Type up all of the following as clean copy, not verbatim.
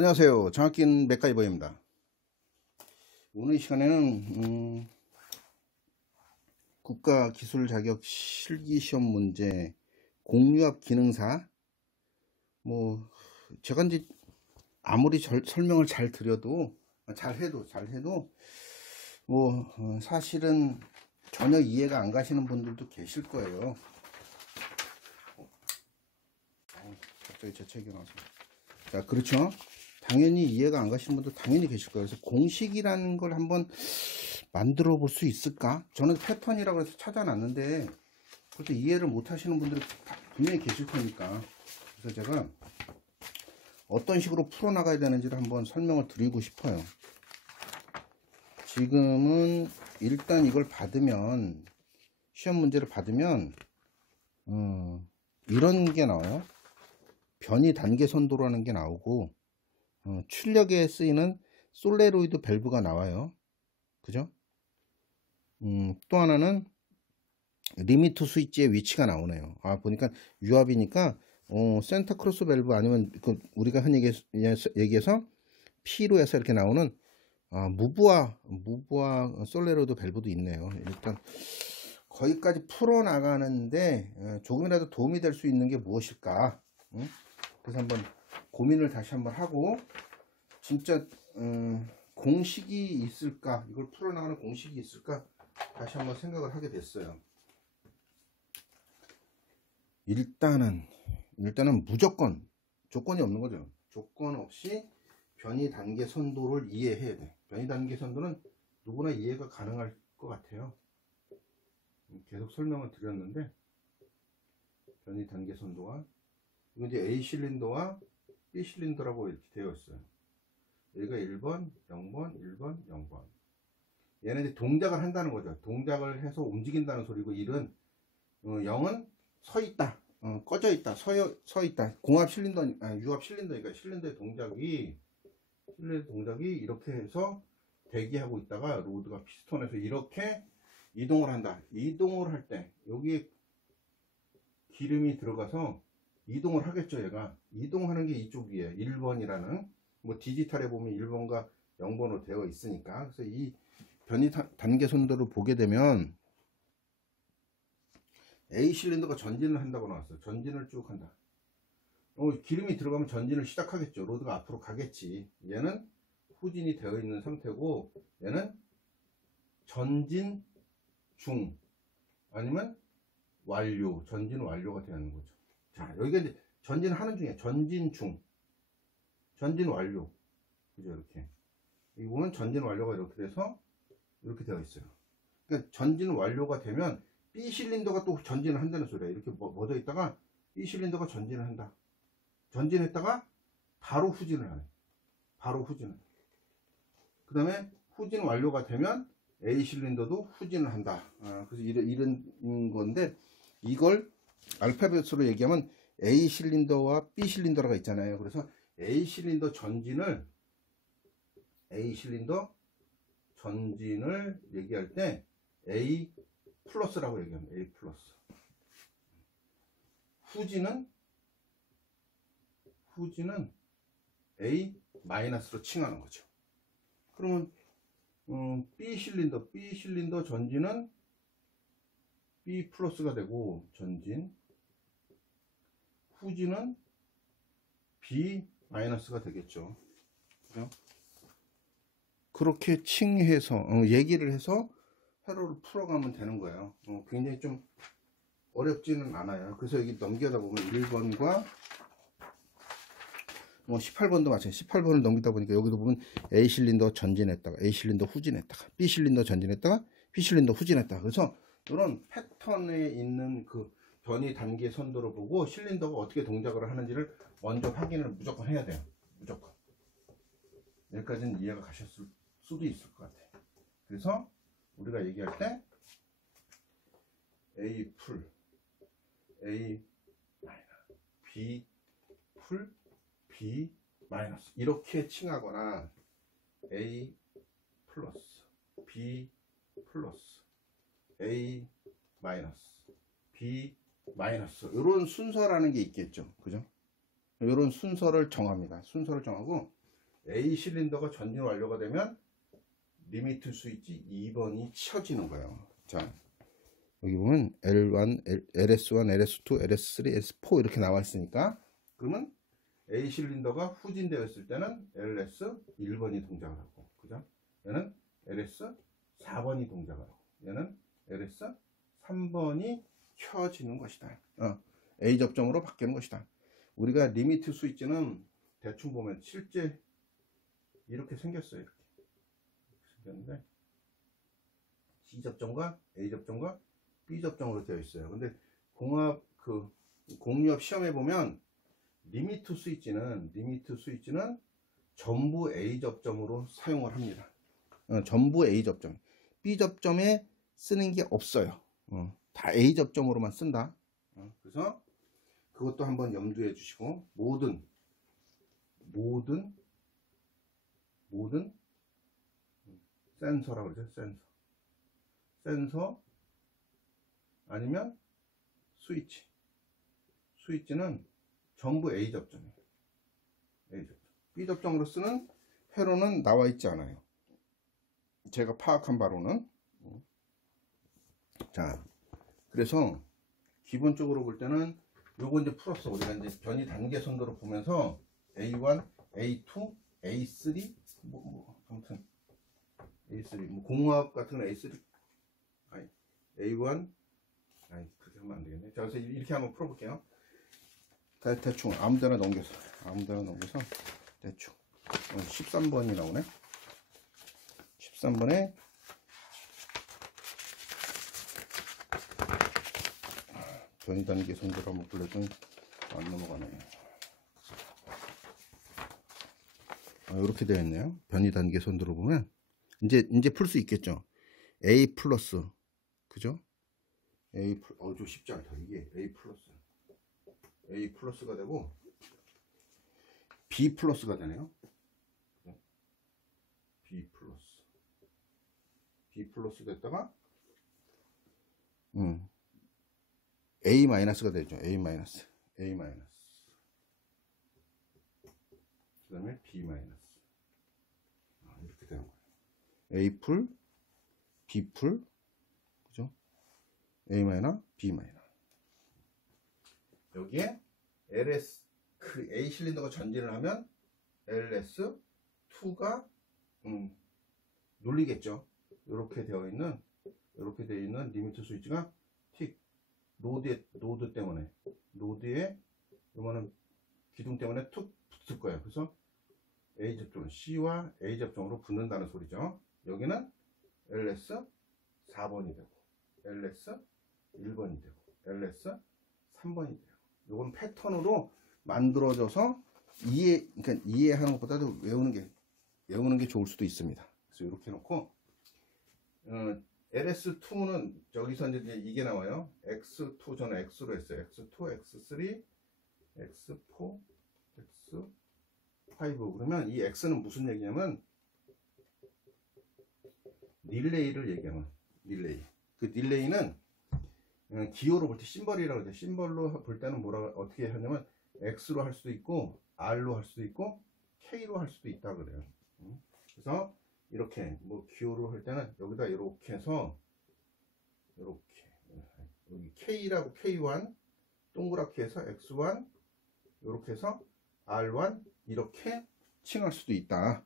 안녕하세요. 정확히는 맥가이버입니다. 오늘 이 시간에는 국가기술자격 실기시험 문제 공유압 기능사, 제가 이제 아무리 설명을 잘 드려도 잘해도 사실은 전혀 이해가 안 가시는 분들도 계실 거예요. 갑자기 제 책이 나와서. 자, 그렇죠. 당연히 이해가 안 가시는 분도 당연히 계실 거예요. 그래서 공식이라는 걸 한번 만들어 볼 수 있을까? 저는 패턴이라고 해서 찾아놨는데 그렇게 이해를 못 하시는 분들이 분명히 계실 거니까, 그래서 제가 어떤 식으로 풀어나가야 되는지를 한번 설명을 드리고 싶어요. 지금은 일단 이걸 받으면, 시험 문제를 받으면 이런 게 나와요. 변이 단계 선도라는 게 나오고, 출력에 쓰이는 솔레로이드 밸브가 나와요. 그죠? 또 하나는 리미트 스위치의 위치가 나오네요. 보니까 유압이니까 센터 크로스 밸브, 아니면 우리가 흔히 얘기해서 P로 해서 이렇게 나오는 무브와 솔레로이드 밸브도 있네요. 일단 거기까지 풀어 나가는데 조금이라도 도움이 될 수 있는 게 무엇일까? 그래서 한번 고민을 다시 한번 하고, 진짜 공식이 있을까, 이걸 풀어나가는 공식이 있을까 다시 한번 생각을 하게 됐어요. 일단은 무조건 조건이 없는 거죠. 조건 없이 변이 단계 선도를 이해해야 돼. 변이 단계 선도는 누구나 이해가 가능할 것 같아요. 계속 설명을 드렸는데, 변이 단계 선도가 이건 이제 A 실린더와 B 실린더라고 이렇게 되어 있어요. 여기가 1번, 0번, 1번, 0번. 얘는 이제 동작을 한다는 거죠. 동작을 해서 움직인다는 소리고, 1은 0은 서 있다, 꺼져 있다, 서 있다. 공합 실린더, 유압 실린더니까 실린더의 동작이 이렇게 해서 대기하고 있다가 로드가 피스톤에서 이렇게 이동을 한다. 이동을 할 때 여기에 기름이 들어가서 이동을 하겠죠. 얘가 이동하는 게 이쪽이에요. 1번이라는, 디지털에 보면 1번과 0번으로 되어 있으니까. 그래서 이 변이 단계 선도를 보게 되면 A 실린더가 전진을 한다고 나왔어요. 전진을 쭉 한다. 기름이 들어가면 전진을 시작하겠죠. 로드가 앞으로 가겠지. 얘는 후진이 되어 있는 상태고, 얘는 전진 중 아니면 완료, 전진 완료가 되는 거죠. 자, 여기가 이제 전진하는 중에 전진 중, 전진 완료, 그죠? 이렇게 이거는 전진 완료가 이렇게 돼서 이렇게 되어 있어요. 그러니까 전진 완료가 되면 B 실린더가 또 전진을 한다는 소리예요. 이렇게 묻어 있다가 B 실린더가 전진을 한다. 전진했다가 바로 후진을 하네. 바로 후진을. 그 다음에 후진 완료가 되면 A 실린더도 후진을 한다. 그래서 이런 건데, 이걸 알파벳으로 얘기하면 A 실린더와 B 실린더가 있잖아요. 그래서 A 실린더 전진을 얘기할 때 A 플러스라고 얘기합니다. A 플러스. 후진은 A 마이너스로 칭하는 거죠. 그러면 B 실린더 전진은 B 플러스가 되고, 전진, 후진은 B 마이너스가 되겠죠. 그죠? 그렇게 칭해서 얘기를 해서 회로를 풀어가면 되는 거예요. 굉장히 좀 어렵지는 않아요. 그래서 여기 넘겨다 보면 1번과 18번도 마찬가지. 18번을 넘기다 보니까 여기도 보면 A 실린더 전진했다가 A 실린더 후진했다가 B 실린더 전진했다가 B 실린더 후진했다가. 그래서 이런 패턴에 있는 그 변이 단계 선도를 보고 실린더가 어떻게 동작을 하는지를 먼저 확인을 무조건 해야 돼요. 무조건. 여기까지는 이해가 가셨을 수도 있을 것 같아요. 그래서 우리가 얘기할 때 A 풀, A 마이너스, B 풀, B 마이너스 이렇게 칭하거나, A 플러스, B 플러스, A 마이너스, B 마이너스, 이런 순서라는 게 있겠죠. 그죠? 이런 순서를 정합니다. 순서를 정하고, A 실린더가 전진 완료가 되면 리미트 스위치 2번이 켜지는 거예요. 자, 여기 보면 L1, LS1, LS2, LS3, LS4 이렇게 나와 있으니까, 그러면 A 실린더가 후진되어 있을 때는 LS 1번이 동작을 하고, 그죠? 얘는 LS 4번이 동작을 하고, 얘는 LS 3번이 켜지는 것이다. A 접점으로 바뀌는 것이다. 우리가 리미트 스위치는 대충 보면 실제 이렇게 생겼어요. 이렇게 생겼는데 C 접점과 A 접점과 B 접점으로 되어 있어요. 근데 공유업 시험에 보면 리미트 스위치는 전부 A 접점으로 사용을 합니다. 전부 A 접점. B 접점에 쓰는 게 없어요. 다 A 접점으로만 쓴다. 그래서 그것도 한번 염두해 주시고, 모든 센서라고 그러죠. 센서 아니면 스위치는 전부 A 접점이에요. A 접점. B 접점으로 쓰는 회로는 나와 있지 않아요. 제가 파악한 바로는. 자, 그래서 기본적으로 볼 때는 요거 이제 풀었어. 우리가 이제 변이 단계 선도로 보면서 A1, A2, A3 아무튼 A3 공화학 같은 건 A3 아니 A1 아니 그렇게 하면 안 되겠네. 자, 그래서 이렇게 한번 풀어볼게요. 대충 아무데나 넘겨서 대충 13번이 나오네. 13번에 변이 단계 선도를 한번 불러준 안 넘어가네. 이렇게 되어 있네요. 변이 단계 선도로 보면 이제 풀 수 있겠죠. A 플러스, 그죠? 좀 쉽지 않다. 이게 A 플러스가 되고 B 플러스가 되네요. B 플러스 됐다가 A 마이너스가 되죠. A 마이너스. 그 다음에 B 마이너스. 이렇게 되는 거예요. A 풀, B 풀, 그죠? A 마이너, B 마이너. 여기에 A 실린더가 전진을 하면 LS2가 눌리겠죠. 이렇게 되어 있는 리미트 스위치가 노드 때문에, 노드에 요거는 기둥 때문에 툭 붙을 거예요. 그래서 A 접점, C와 A 접점으로 붙는다는 소리죠. 여기는 LS 4번이 되고, LS 1번이 되고, LS 3번이 돼요. 요건 패턴으로 만들어져서 그러니까 이해하는 것보다도 외우는 게 좋을 수도 있습니다. 그래서 이렇게 놓고, LS2는 저기서 이제 이게 나와요. X2 저는 X로 했어요. X2, X3, X4, X5. 그러면 이 X는 무슨 얘기냐면 릴레이를 얘기하면 릴레이. 그 릴레이는 기호로 볼 때 심벌이라고 해요. 심벌로 볼 때는 어떻게 하냐면 X로 할 수도 있고 R로 할 수도 있고 K로 할 수도 있다 그래요. 그래서 이렇게 기호로 할 때는 여기다 이렇게 해서 이렇게 여기 K라고 K1 동그랗게 해서 X1 이렇게 해서 R1 이렇게 칭할 수도 있다.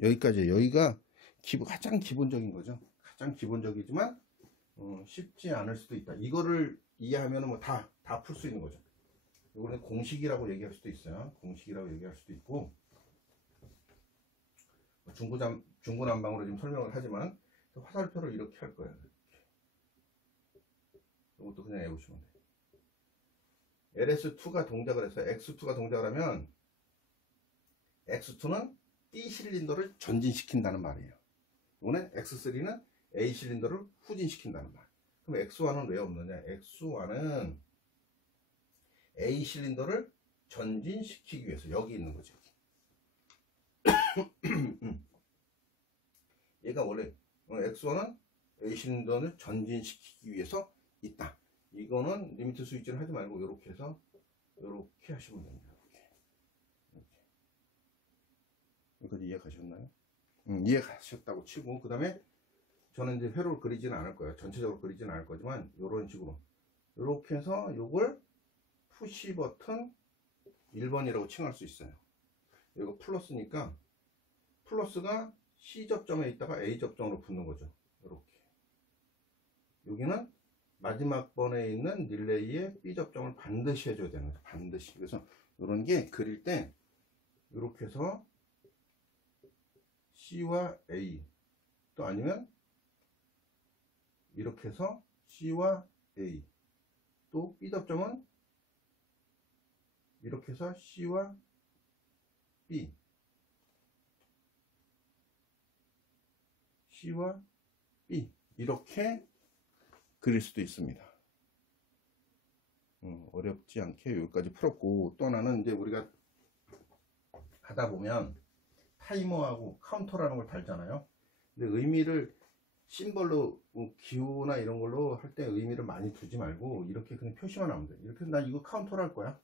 여기까지. 여기가 가장 기본적인 거죠. 가장 기본적이지만 쉽지 않을 수도 있다. 이거를 이해하면 다 풀 수 있는 거죠. 이거는 공식이라고 얘기할 수도 있어요. 공식이라고 얘기할 수도 있고, 중구난방으로 지금 설명을 하지만 화살표를 이렇게 할 거예요. 이것도 그냥 외우시면 돼요. LS2가 동작을 해서 X2가 동작을 하면 X2는 B 실린더를 전진시킨다는 말이에요. 이거는 X3는 A 실린더를 후진시킨다는 말. 그럼 X1은 왜 없느냐? X1은 A 실린더를 전진시키기 위해서 여기 있는 거죠. 얘가 원래 X1은 A 실린더를 전진시키기 위해서 있다. 이거는 리미트 스위치를 하지 말고 이렇게 해서 이렇게 하시면 됩니다. 이렇게. 여기까지 이해 가셨나요? 이해 가셨다고 치고, 그 다음에 저는 이제 회로를 그리지는 않을 거예요. 전체적으로 그리지는 않을 거지만 이런 식으로 이렇게 해서 요걸 푸시 버튼 1번이라고 칭할 수 있어요. 이거 플러스니까 플러스가 C 접점에 있다가 A 접점으로 붙는 거죠. 이렇게. 여기는 마지막 번에 있는 릴레이의 B 접점을 반드시 해줘야 되는 거죠. 반드시. 그래서 이런 게 그릴 때 이렇게 해서 C와 A, 또 아니면 이렇게 해서 C와 A, 또 B 접점은 이렇게 해서 C와 B, C와 B, 이렇게 그릴 수도 있습니다. 어렵지 않게 여기까지 풀었고, 또 하나는 이제 우리가 하다 보면 타이머하고 카운터라는 걸 달잖아요. 근데 의미를 심벌로 기호나 이런 걸로 할 때 의미를 많이 두지 말고 이렇게 그냥 표시만 하면 돼. 이렇게 나 이거 카운터로 할 거야.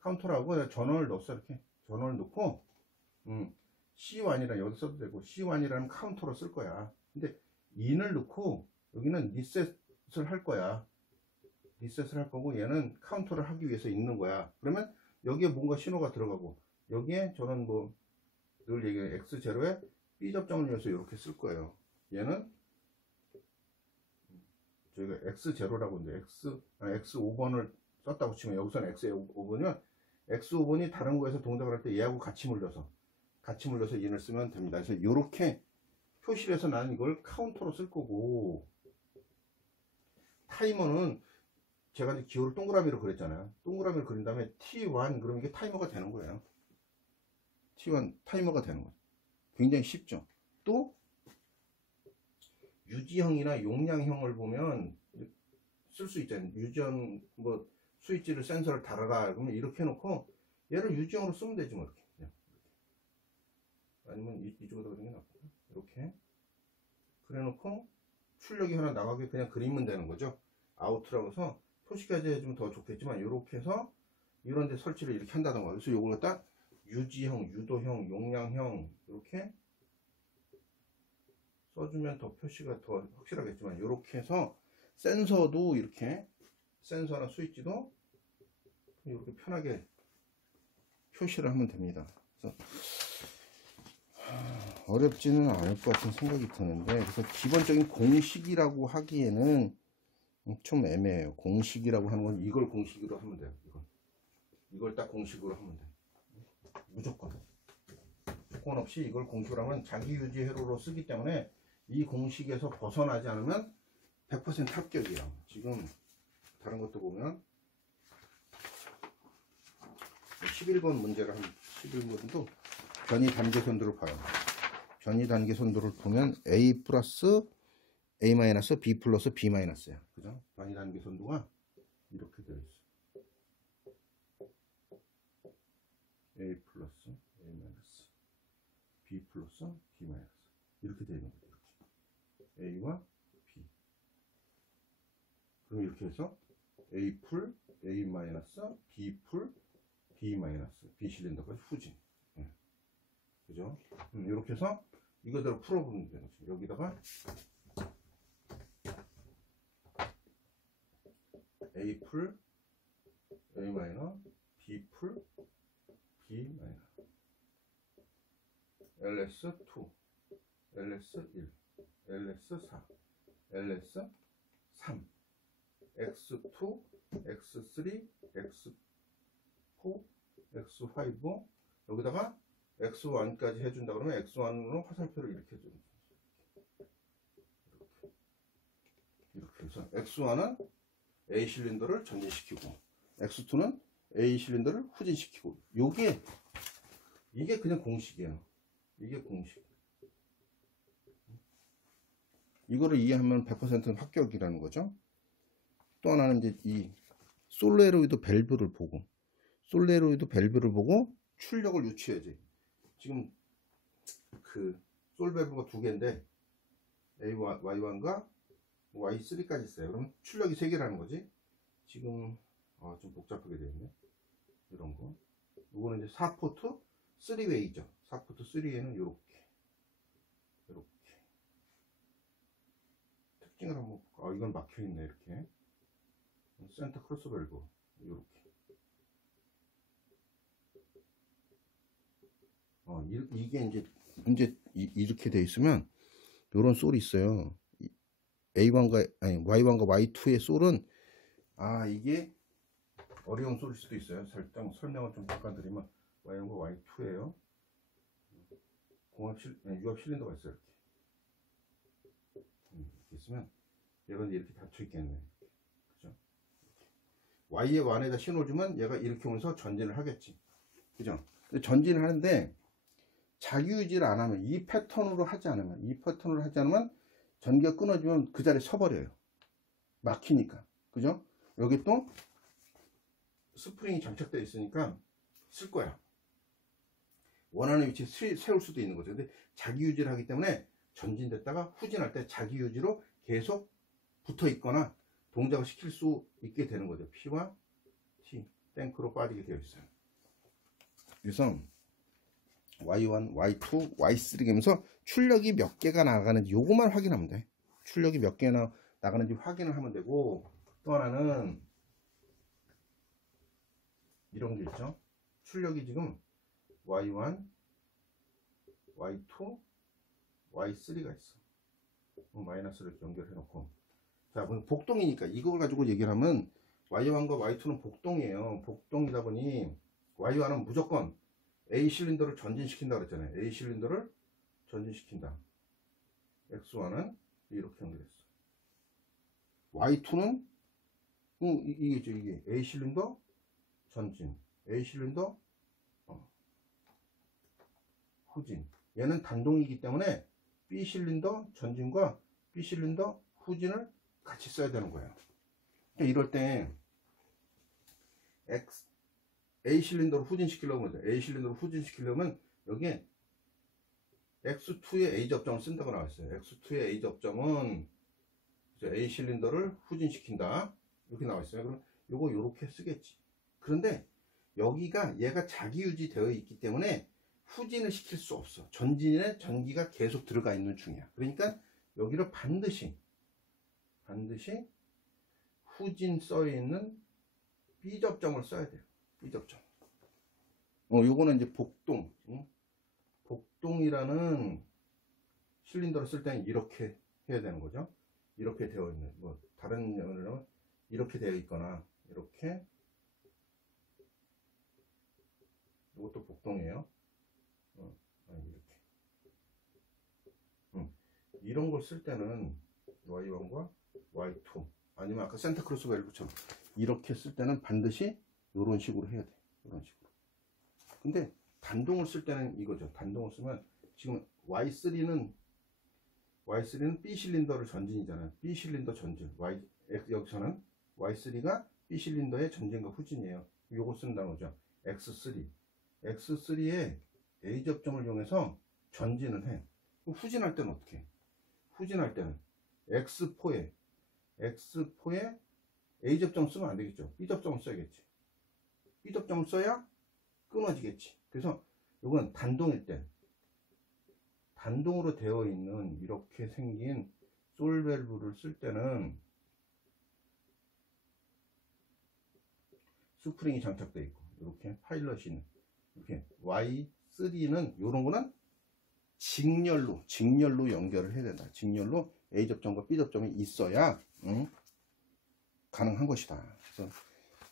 카운터라고 전원을 넣었어. 이렇게 전원을 넣고 C1이라 여기 써도 되고 C1이라는 카운터로 쓸 거야. 근데 인을 넣고 여기는 리셋을 할 거야. 리셋을 할 거고 얘는 카운터를 하기 위해서 있는 거야. 그러면 여기에 뭔가 신호가 들어가고 여기에 저는 뭐 늘 얘기해 X0에 B 접점을 위해서 이렇게 쓸 거예요. 얘는 저희가 X0라고 이제 X5번을 썼다고 치면 여기서는 X5번이면 X5번이 다른 거에서 동작을 할 때 얘하고 같이 물려서 인을 쓰면 됩니다. 그래서 이렇게 표시를 해서 나는 이걸 카운터로 쓸 거고, 타이머는 제가 이제 기호를 동그라미로 그렸잖아요. 동그라미로 그린 다음에 T1, 그러면 이게 타이머가 되는 거예요. T1 타이머가 되는 거예요. 굉장히 쉽죠. 또 유지형이나 용량형을 보면 쓸 수 있잖아요. 유지형 뭐 스위치를 센서를 달아라 그러면 이렇게 해놓고 얘를 유지형으로 쓰면 되지 뭐. 이렇게 아니면 이쪽에다 그리는 게 낫고 이렇게 그래 놓고 출력이 하나 나가게 그냥 그리면 되는 거죠. 아웃이라고 해서 표시까지 해주면 더 좋겠지만 이렇게 해서 이런 데 설치를 이렇게 한다던가. 그래서 요걸 갖다 유지형, 유도형, 용량형 이렇게 써주면 더 표시가 더 확실하겠지만, 이렇게 해서 센서도 이렇게 센서나 스위치도 이렇게 편하게 표시를 하면 됩니다. 그래서 어렵지는 않을 것 같은 생각이 드는데, 그래서 기본적인 공식이라고 하기에는 좀 애매해요. 공식이라고 하는 건 이걸 공식으로 하면 돼요. 이걸 딱 공식으로 하면 돼요. 무조건 조건 없이 이걸 공식으로 하면 자기 유지 회로로 쓰기 때문에 이 공식에서 벗어나지 않으면 100% 합격이에요. 지금 다른 것도 보면 11번 문제를 한 11번도 변이 단계 선도를 봐요. 변이 단계 선도를 보면 A 플러스 A 마이너스 B 플러스 B 마이너스야. 그죠? 변이 단계 선도가 이렇게 되어 있어. A 플러스 A 마이너스 B 플러스 B 마이너스 이렇게 되어 있는 거죠. A와 B. 그럼 이렇게 해서 A 풀 A 마이너스 B 풀 B 마이너스 B 실린더까지 후진. 그죠? 이렇게 해서 이거대로 풀어보면 되는 거죠. 여기다가 A 풀 A 마이너 B 풀 B 마이너 LS2 LS1 LS4 LS3 X2 X3 X4 X5 여기다가 X1까지 해준다 그러면 X1으로 화살표를 이렇게 해줘요. 이렇게 해서 X1은 A 실린더를 전진시키고 X2는 A 실린더를 후진시키고, 이게 그냥 공식이에요. 이게 공식. 이거를 이해하면 100% 합격이라는 거죠. 또 하나는 이제 이 솔레로이드 밸브를 보고 출력을 유추해야지. 지금 그 솔 밸브가 두 개인데 Y1과 Y3까지 있어요. 그럼 출력이 3개라는 거지. 지금 좀 복잡하게 되어 있네. 이런 거. 이거는 이제 4포트 3웨이죠. 샤프트 3웨이는 요렇게 특징을 한번 볼까? 이건 막혀있네. 이렇게 센터 크로스 밸브 요렇게 이게 이제 이렇게 돼 있으면 요런 솔이 있어요. A1과 아니 Y1과 Y2의 솔은 이게 어려운 솔일 수도 있어요. 살짝 설명을 좀 잠깐 드리면 Y1과 Y2예요. 유압 실린더가 있어요. 이렇게 있으면 얘가 이렇게 닫혀 있겠네. 그죠? Y의 1에다 신호를 주면 얘가 이렇게 오면서 전진을 하겠지. 그죠? 전진을 하는데 자기 유지를 안 하면 이 패턴으로 하지 않으면 전기가 끊어지면 그 자리에 서버려요. 막히니까. 그죠? 여기 또 스프링이 장착되어 있으니까 쓸 거야. 원하는 위치에 세울 수도 있는 거죠. 근데 자기 유지를 하기 때문에 전진됐다가 후진할 때 자기 유지로 계속 붙어 있거나 동작을 시킬 수 있게 되는 거죠. P와 T, 탱크로 빠지게 되어 있어요. 그래서 Y1, Y2, Y3 하면서 출력이 몇 개가 나가는지 요것만 확인하면 돼. 출력이 몇 개나 나가는지 확인을 하면 되고, 또 하나는 이런 게 있죠. 출력이 지금 Y1, Y2, Y3가 있어. 마이너스를 이렇게 연결해 놓고, 자, 복동이니까 이걸 가지고 얘기를 하면 Y1과 Y2는 복동이에요. 복동이다 보니 Y1은 무조건 A 실린더를 전진시킨다 그랬잖아요. A 실린더를 전진시킨다. X1은 이렇게 연결했어. Y2는 이게 A 실린더 전진, A 실린더 후진. 얘는 단동이기 때문에 B 실린더 전진과 B 실린더 후진을 같이 써야 되는 거예요. 그러니까 이럴 때 A 실린더를 후진시키려면 A 실린더를 후진시키려면 여기에 X2의 A 접점을 쓴다고 나와 있어요. X2의 A 접점은 A 실린더를 후진시킨다 이렇게 나와 있어요. 그럼 요거 요렇게 쓰겠지. 그런데 여기가 얘가 자기 유지되어 있기 때문에 후진을 시킬 수 없어. 전진에 전기가 계속 들어가 있는 중이야. 그러니까 여기를 반드시 후진 써 있는 B 접점을 써야 돼요. B 접점. 요거는 이제 복동. 복동이라는 실린더를 쓸 때는 이렇게 해야 되는 거죠. 이렇게 되어 있는, 다른 면으로 이렇게 되어 있거나, 이렇게. 이것도 복동이에요. 이렇게. 이런 걸 쓸 때는 Y1과 Y2, 아니면 아까 센터 크로스 밸브처럼 이렇게 쓸 때는 반드시 이런 식으로 해야 돼. 이런 식으로. 근데 단동을 쓸 때는 이거죠. 단동을 쓰면 지금 Y3는 B 실린더를 전진이잖아요. B 실린더 전진. 여기서는 Y3가 B 실린더의 전진과 후진이에요. 요거 쓴다는 거죠. X3에 A 접점을 이용해서 전진을 해. 후진할 때는 어떻게 해? 후진할 때는 X4에 A 접점 쓰면 안 되겠죠. B 접점을 써야겠지. B 접점을 써야 끊어지겠지. 그래서 이건 단동일 때, 단동으로 되어 있는 이렇게 생긴 솔 밸브를 쓸 때는 스프링이 장착되어 있고, 이렇게 파일럿이 이렇게 Y3는 이런 거는 직렬로 연결을 해야 된다. 직렬로 A 접점과 B 접점이 있어야 가능한 것이다. 그래서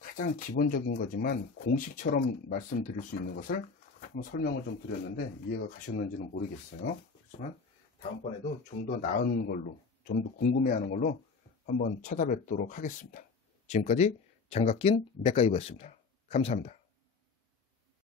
가장 기본적인 거지만 공식처럼 말씀드릴 수 있는 것을 한번 설명을 좀 드렸는데 이해가 가셨는지는 모르겠어요. 그렇지만 다음번에도 좀 더 나은 걸로, 좀 더 궁금해하는 걸로 한번 찾아뵙도록 하겠습니다. 지금까지 장갑 낀 맥가이버였습니다. 감사합니다.